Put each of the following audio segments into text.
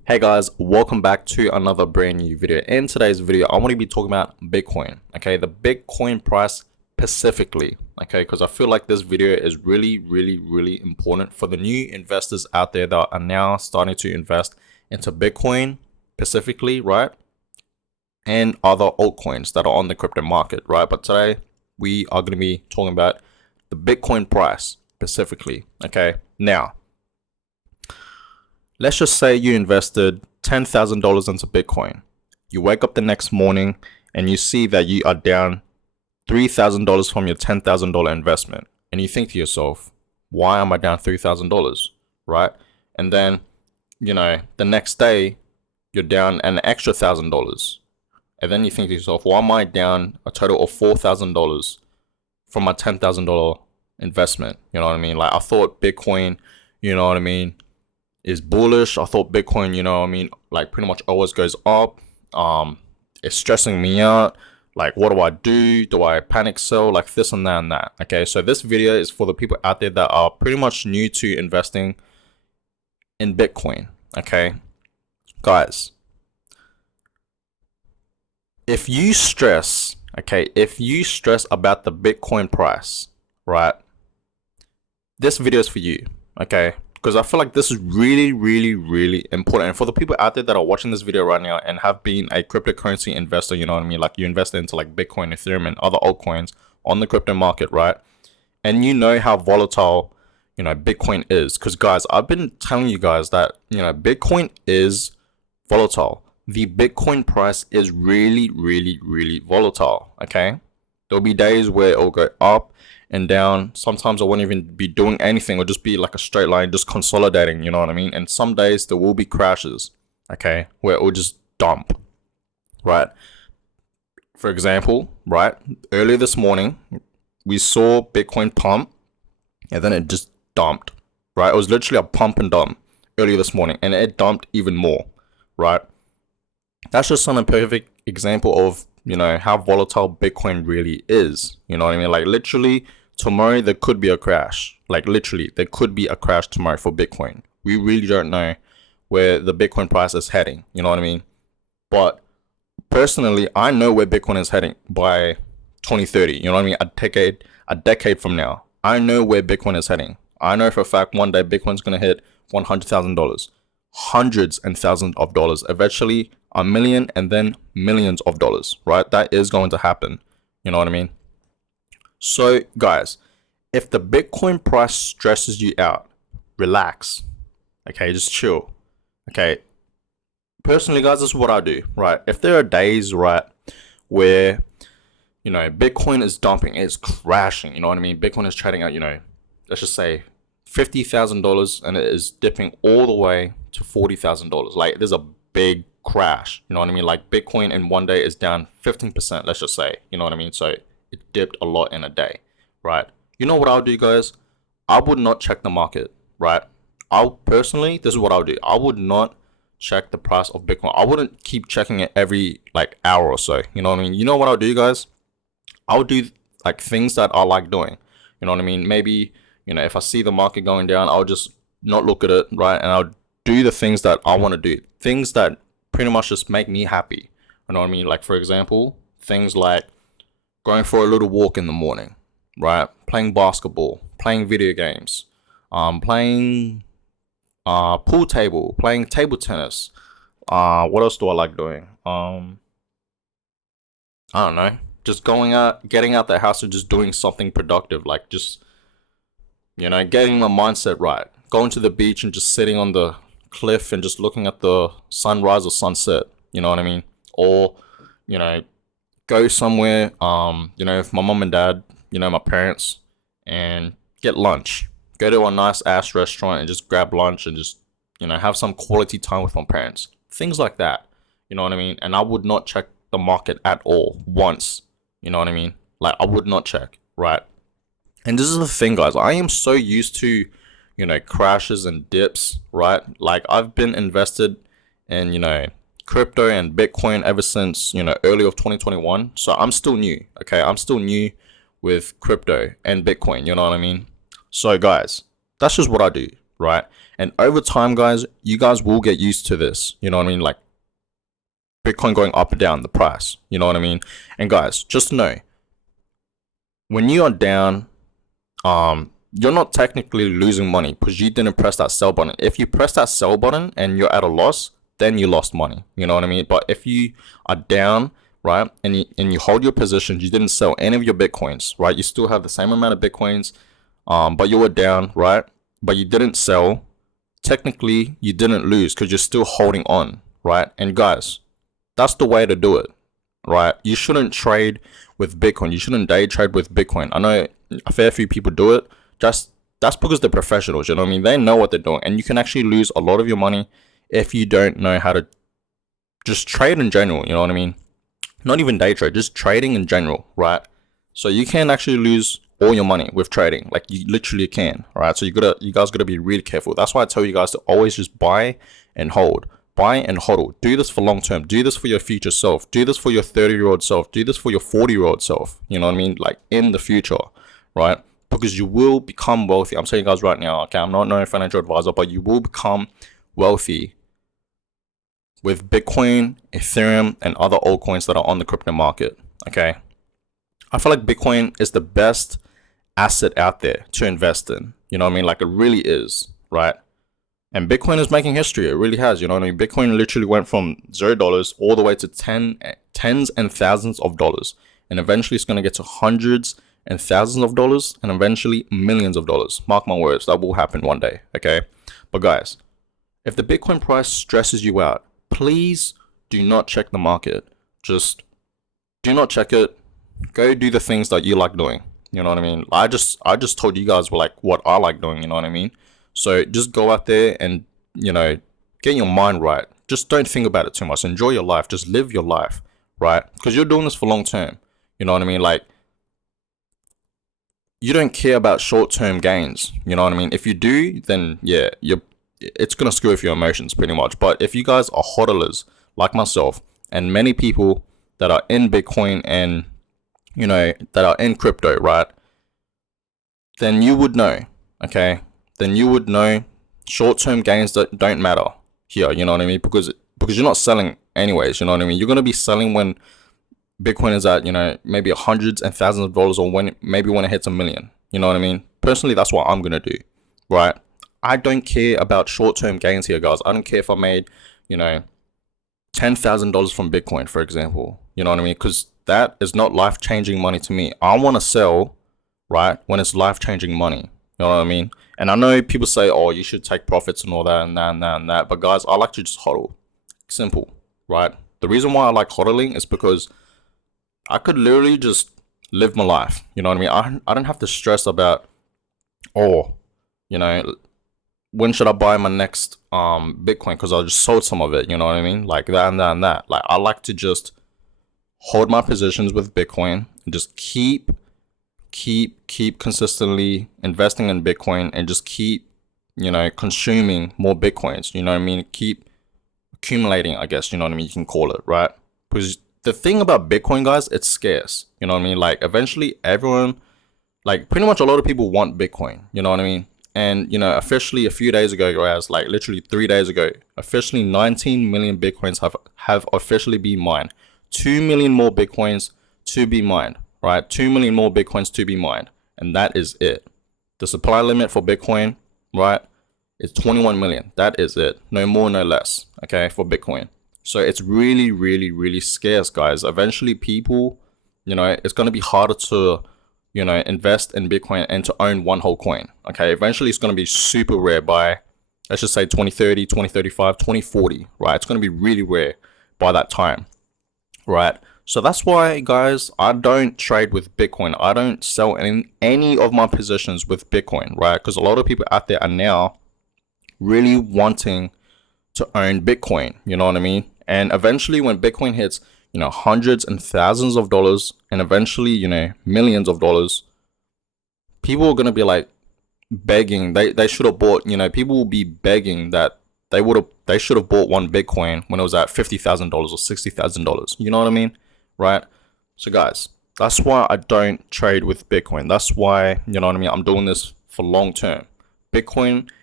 Hey guys, welcome back to another brand new video. In today's video, I want to be talking about Bitcoin, okay? The Bitcoin price specifically, okay? Because I feel like this video is really important for the new investors out there that are now starting to invest into Bitcoin specifically, right? And other altcoins that are on the crypto market, right? But today, we are going to be talking about the Bitcoin price specifically, okay? Now, let's just say you invested $10,000 into Bitcoin. You wake up the next morning and you see that you are down $3,000 from your $10,000 investment. And you think to yourself, why am I down $3,000? Right? And then, the next day you're down an extra $1,000. And then you think to yourself, why am I down a total of $4,000 from my $10,000 investment? You know what I mean? Like, I thought Bitcoin, you know what I mean, is bullish. I thought Bitcoin, like pretty much always goes up. It's stressing me out. Like, what do I do? Do I panic sell? Like this and that and that. Okay, so this video is for the people out there that are pretty much new to investing in Bitcoin. Okay, guys, if you stress about the Bitcoin price, right, this video is for you. Okay, because I feel like this is really important. And for the people out there that are watching this video right now and have been a cryptocurrency investor, you know what I mean? Like, you invest into like Bitcoin, Ethereum, and other altcoins on the crypto market, right? And you know how volatile, Bitcoin is. Because guys, I've been telling you guys that, Bitcoin is volatile. The Bitcoin price is really volatile, okay? There'll be days where it'll go up and down. Sometimes I won't even be doing anything. It'll just be like a straight line, just consolidating, you know what I mean? And some days there will be crashes, okay, where it will just dump, right? For example, right, earlier this morning, we saw Bitcoin pump and then it just dumped, right? It was literally a pump and dump earlier this morning, and it dumped even more, right? That's just an perfect example of, how volatile Bitcoin really is. You know what I mean? Like, literally, tomorrow there could be a crash. Like, literally, there could be a crash tomorrow for Bitcoin. We really don't know where the Bitcoin price is heading. You know what I mean? But personally, I know where Bitcoin is heading by 2030. You know what I mean? A decade from now, I know where Bitcoin is heading. I know for a fact one day Bitcoin's gonna hit $100,000, hundreds and thousands of dollars, eventually a million, and then millions of dollars, right? That is going to happen. You know what I mean? So guys, if the Bitcoin price stresses you out, relax. Okay, just chill. Okay. Personally, guys, this is what I do, right? If there are days, right, where, Bitcoin is dumping, it's crashing, you know what I mean? Bitcoin is trading at, let's just say $50,000, and it is dipping all the way to $40,000. Like, there's a big crash, you know what I mean? Like, Bitcoin in one day is down 15%, let's just say, you know what I mean? So it dipped a lot in a day, right? You know what I'll do, guys? I would not check the market, right? This is what I'll do. I would not check the price of Bitcoin. I wouldn't keep checking it every like hour or so, you know what I mean? You know what I'll do, guys? I'll do like things that I like doing, you know what I mean? Maybe, if I see the market going down, I'll just not look at it, right? And I'll do the things that I want to do, things that pretty much just make me happy. You know what I mean? Like, for example, things like going for a little walk in the morning, right? Playing basketball, playing video games, playing pool table, playing table tennis. What else do I like doing? I don't know. Just going out, getting out the house and just doing something productive, like just, getting my mindset right. Going to the beach and just sitting on the cliff and just looking at the sunrise or sunset, you know what I mean? Or, go somewhere, with my mom and dad, my parents, and get lunch. Go to a nice ass restaurant and just grab lunch and just, have some quality time with my parents. Things like that, you know what I mean? And I would not check the market at all once, you know what I mean? Like, I would not check, right? And this is the thing, guys. I am so used to, crashes and dips, right? Like, I've been invested in, crypto and Bitcoin ever since, early of 2021. So I'm still new, okay? I'm still new with crypto and Bitcoin, you know what I mean? So guys, that's just what I do, right? And over time, guys, you guys will get used to this. You know what I mean? Like Bitcoin going up and down the price. You know what I mean? And guys, just know when you are down, you're not technically losing money because you didn't press that sell button. If you press that sell button and you're at a loss, then you lost money. You know what I mean? But if you are down, right, and you hold your positions, you didn't sell any of your Bitcoins, right? You still have the same amount of Bitcoins, but you were down, right? But you didn't sell. Technically, you didn't lose because you're still holding on, right? And guys, that's the way to do it, right? You shouldn't trade with Bitcoin. You shouldn't day trade with Bitcoin. I know a fair few people do it. Just that's because they're professionals. You know what I mean? They know what they're doing, and you can actually lose a lot of your money if you don't know how to just trade in general. You know what I mean? Not even day trade, just trading in general, right? So you can actually lose all your money with trading, like you literally can, right? So you guys gotta be really careful. That's why I tell you guys to always just buy and hold. Buy and hodl. Do this for long term. Do this for your future self. Do this for your 30-year-old self. Do this for your 40-year-old self. You know what I mean? Like in the future, right? Because you will become wealthy. I'm telling you guys right now, okay? I'm not no financial advisor, but you will become wealthy with Bitcoin, Ethereum, and other altcoins that are on the crypto market, okay? I feel like Bitcoin is the best asset out there to invest in. You know what I mean? Like it really is, right? And Bitcoin is making history. It really has. You know what I mean? Bitcoin literally went from $0 all the way to tens and thousands of dollars. And eventually it's going to get to hundreds and thousands of dollars and eventually millions of dollars. Mark my words, that will happen one day, okay? But guys, if the Bitcoin price stresses you out, please do not check the market. Just do not check it. Go do the things that you like doing. You know what I mean? I just told you guys like what I like doing, you know what I mean? So just go out there and, you know, get your mind right. Just don't think about it too much. Enjoy your life. Just live your life, right? Because you're doing this for long term. You know what I mean? Like, you don't care about short-term gains. You know what I mean? If you do, then yeah, it's gonna screw with your emotions pretty much. But if you guys are hodlers like myself and many people that are in Bitcoin and, you know, that are in crypto, right? Then you would know, okay? Then you would know short-term gains that don't matter here. You know what I mean? Because you're not selling anyways. You know what I mean? You're gonna be selling when Bitcoin is at, you know, maybe hundreds and thousands of dollars, or when it hits $1 million. You know what I mean? Personally, that's what I'm gonna do, right? I don't care about short-term gains here, guys. I don't care if I made, you know, $10,000 from Bitcoin, for example. You know what I mean? Because that is not life-changing money to me. I want to sell, right, when it's life-changing money. You know what I mean? And I know people say, oh, you should take profits and all that and that and that and that. But guys, I like to just hodl. Simple, right? The reason why I like hodling is because I could literally just live my life. You know what I mean? I don't have to stress about, oh, you know, when should I buy my next Bitcoin? Because I just sold some of it. You know what I mean? Like that and that and that. Like I like to just hold my positions with Bitcoin and just keep consistently investing in Bitcoin and just keep, you know, consuming more Bitcoins. You know what I mean? Keep accumulating, I guess, you know what I mean? You can call it, right? Because the thing about Bitcoin, guys, it's scarce. You know what I mean? Like eventually everyone, like pretty much a lot of people want Bitcoin. You know what I mean? And, you know, officially a few days ago, guys, like literally 3 days ago, officially 19 million Bitcoins have officially been mined. 2 million more Bitcoins to be mined, right? 2 million more Bitcoins to be mined. And that is it. The supply limit for Bitcoin, right, is 21 million. That is it. No more, no less, okay, for Bitcoin. So it's really, really, really scarce, guys. Eventually people, you know, it's going to be harder to, you know, invest in Bitcoin and to own one whole coin. Okay, eventually it's going to be super rare by, let's just say 2030, 2035, 2040, right? It's going to be really rare by that time, right? So that's why, guys, I don't trade with Bitcoin. I don't sell any of my positions with Bitcoin, right? Because a lot of people out there are now really wanting to own Bitcoin, you know what I mean? And eventually when Bitcoin hits, you know, hundreds and thousands of dollars and eventually, you know, millions of dollars, people are going to be like begging. They should have bought, you know, people will be begging that they should have bought one Bitcoin when it was at $50,000 or $60,000. You know what I mean? Right? So guys, that's why I don't trade with Bitcoin. That's why, you know what I mean, I'm doing this for long term. Bitcoin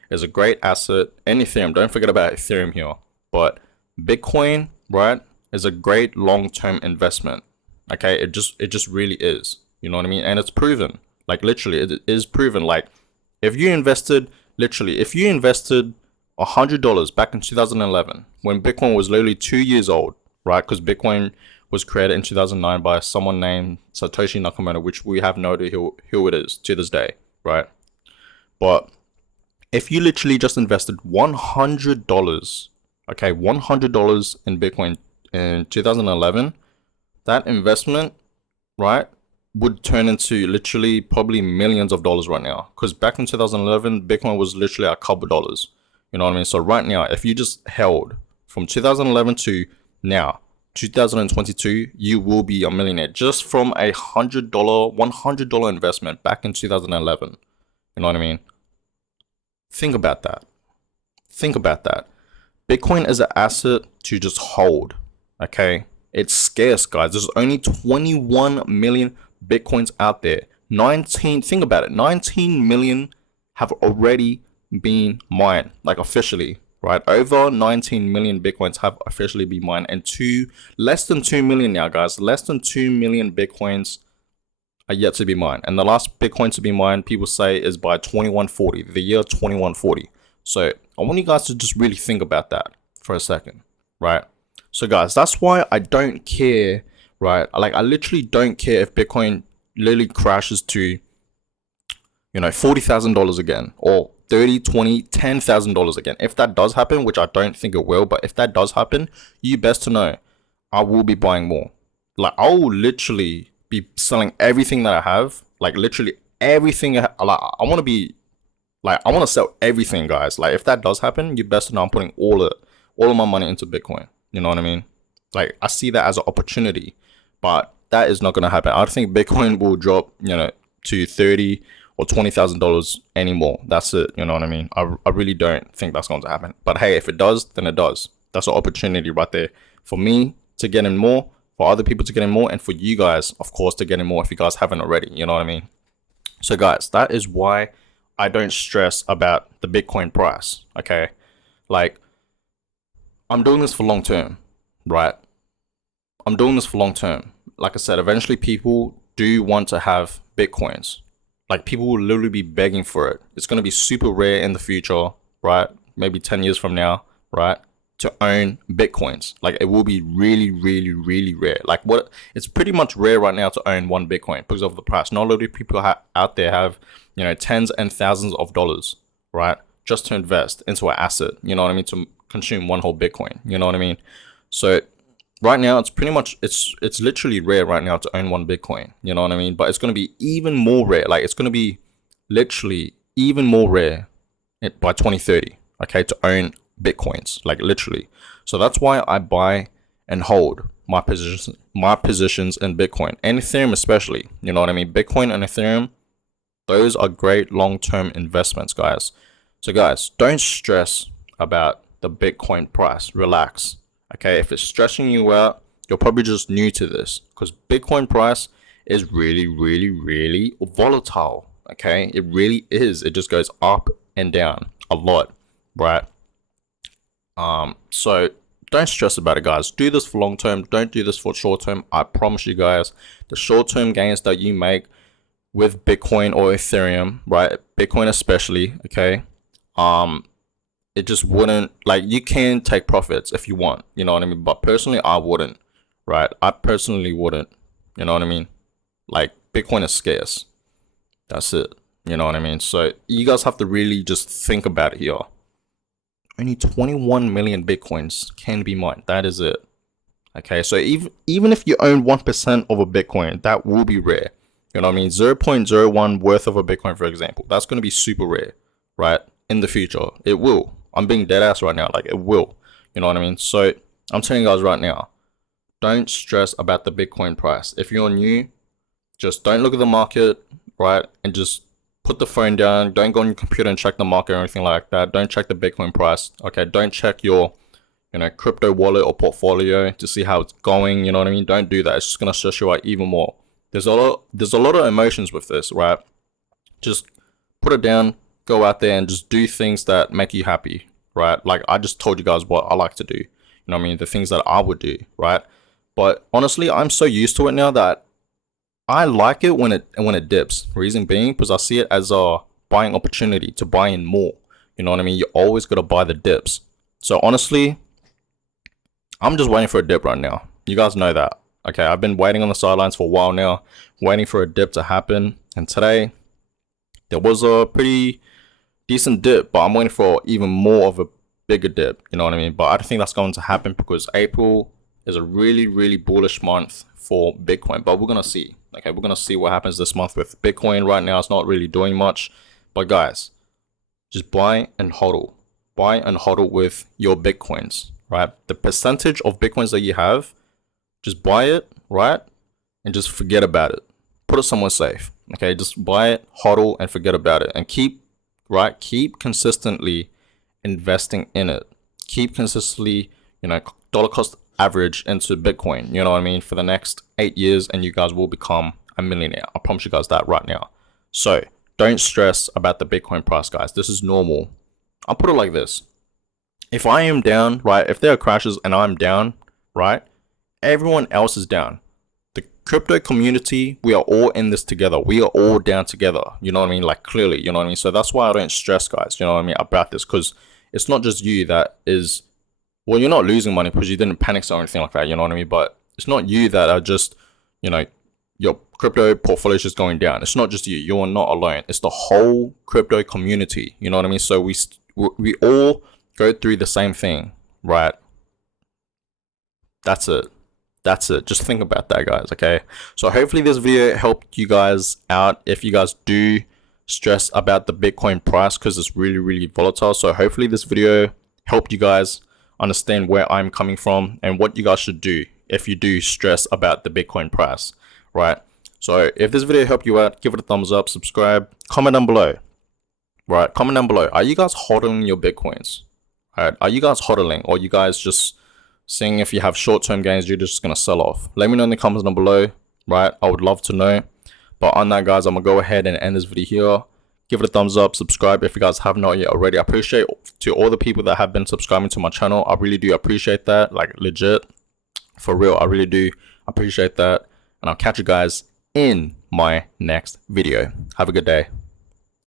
is a great asset. And Ethereum, don't forget about Ethereum here. But Bitcoin, right, is a great long-term investment. Okay, it just really is. You know what I mean? And it's proven. Like literally, it is proven. Like if you invested, literally, if you invested $100 back in 2011 when Bitcoin was literally 2 years old, right? Because Bitcoin was created in 2009 by someone named Satoshi Nakamoto, which we have no idea who it is to this day, right? But if you literally just invested $100, okay, $100 in Bitcoin in 2011, that investment, right, would turn into literally probably millions of dollars right now. Because back in 2011, Bitcoin was literally a couple dollars. You know what I mean? So right now, if you just held from 2011 to now, 2022, you will be a millionaire just from $100 investment back in 2011. You know what I mean? Think about that. Think about that. Bitcoin is an asset to just hold. Okay? It's scarce, guys. There's only 21 million Bitcoins out there. Think about it. 19 million have already been mined, like officially, right? Over 19 million Bitcoins have officially been mined, and less than 2 million now, guys. Less than 2 million Bitcoins are yet to be mined. And the last Bitcoin to be mined, people say, is by 2140, the year 2140. So I want you guys to just really think about that for a second, right? So guys, that's why I don't care, right? Like I literally don't care if Bitcoin literally crashes to, $40,000 again, or 30, 20, $10,000 again. If that does happen, which I don't think it will, but if that does happen, you best to know I will be buying more. Like I will literally be selling everything that I have, like literally everything. Like I want to be, like I want to sell everything, guys. Like if that does happen, you best to know I'm putting all of my money into Bitcoin. You know what I mean? Like I see that as an opportunity, but that is not going to happen. I don't think Bitcoin will drop, to $30,000 or $20,000 anymore. That's it. You know what I mean? I really don't think that's going to happen. But hey, if it does, then it does. That's an opportunity right there for me to get in more, for other people to get in more, and for you guys, of course, to get in more if you guys haven't already. You know what I mean? So guys, that is why I don't stress about the Bitcoin price. Okay, like I'm doing this for long term, right? I'm doing this for long term. Like I said, eventually people do want to have Bitcoins. Like people will literally be begging for it. It's going to be super rare in the future, right? Maybe 10 years from now, right? To own Bitcoins. Like it will be really, really, really rare. Like it's pretty much rare right now to own one Bitcoin because of the price. Not a lot of people out there have, tens and thousands of dollars, right? Just to invest into an asset, you know what I mean? To consume one whole Bitcoin, you know what I mean? So right now it's pretty much, it's literally rare right now to own one Bitcoin, you know what I mean? But it's going to be even more rare. Like it's going to be literally even more rare by 2030, okay, to own Bitcoins, like literally. So that's why I buy and hold my positions in Bitcoin and Ethereum especially, you know what I mean? Bitcoin and Ethereum, those are great long-term investments, guys. So guys, don't stress about the Bitcoin price. Relax. Okay, if it's stressing you out, you're probably just new to this, because Bitcoin price is really, really, really volatile. Okay, it really is. It just goes up and down a lot, right? So don't stress about it, guys. Do this for long term. Don't do this for short term. I promise you guys, the short term gains that you make with Bitcoin or Ethereum, right? Bitcoin especially, okay? It just wouldn't, like, you can take profits if you want, you know what I mean? But personally, I wouldn't, right? I personally wouldn't, you know what I mean? Like, Bitcoin is scarce. That's it, you know what I mean? So you guys have to really just think about it here. Only 21 million Bitcoins can be mined. That is it. Okay, so even if you own 1% of a Bitcoin, that will be rare. You know what I mean? 0.01 worth of a Bitcoin, for example. That's going to be super rare, right? In the future, it will. I'm being dead ass right now. Like, it will. You know what I mean? So I'm telling you guys right now, don't stress about the Bitcoin price. If you're new, just don't look at the market, right? And just put the phone down. Don't go on your computer and check the market or anything like that. Don't check the Bitcoin price. Okay, don't check your crypto wallet or portfolio to see how it's going. You know what I mean? Don't do that. It's just gonna stress you out even more. There's a lot of emotions with this, right? Just put it down, go out there and just do things that make you happy, right? Like I just told you guys what I like to do. You know what I mean? The things that I would do, right? But honestly, I'm so used to it now that I like it when it dips. Reason being, because I see it as a buying opportunity to buy in more. You know what I mean? You always gotta buy the dips. So honestly, I'm just waiting for a dip right now. You guys know that. Okay, I've been waiting on the sidelines for a while now, waiting for a dip to happen. And today, there was a pretty decent dip, but I'm waiting for even more of a bigger dip. You know what I mean? But I don't think that's going to happen because April is a really, really bullish month for Bitcoin. But we're going to see. Okay, we're going to see what happens this month with Bitcoin. Right now, it's not really doing much. But guys, just buy and hodl. Buy and hodl with your Bitcoins, right? The percentage of Bitcoins that you have, just buy it, right? And just forget about it. Put it somewhere safe. Okay, just buy it, hodl, and forget about it. And keep consistently investing in it. Keep consistently, dollar cost average into Bitcoin. You know what I mean? For the next 8 years, and you guys will become a millionaire. I promise you guys that right now. So don't stress about the Bitcoin price, guys. This is normal. I'll put it like this. If I am down, right? If there are crashes and I'm down, right? Everyone else is down. The crypto community, we are all in this together. We are all down together. You know what I mean? Like clearly, you know what I mean? So that's why I don't stress, guys. You know what I mean? About this, because it's not just you that is, well, you're not losing money because you didn't panic or anything like that. You know what I mean? But it's not you that are just, your crypto portfolio is just going down. It's not just you. You're not alone. It's the whole crypto community. You know what I mean? So we all go through the same thing, right? That's it. Just think about that, guys. Okay, so hopefully this video helped you guys out if you guys do stress about the Bitcoin price, because it's really, really volatile. So hopefully this video helped you guys understand where I'm coming from and what you guys should do if you do stress about the Bitcoin price, right? So if this video helped you out, give it a thumbs up, subscribe, comment down below, right? Comment down below. Are you guys hodling your Bitcoins? Right? Are you guys hodling, or you guys just seeing if you have short-term gains, you're just going to sell off? Let me know in the comments down below, right? I would love to know. But on that, guys, I'm going to go ahead and end this video here. Give it a thumbs up, subscribe if you guys have not yet already. I appreciate to all the people that have been subscribing to my channel. I really do appreciate that, like legit, for real. I really do appreciate that. And I'll catch you guys in my next video. Have a good day.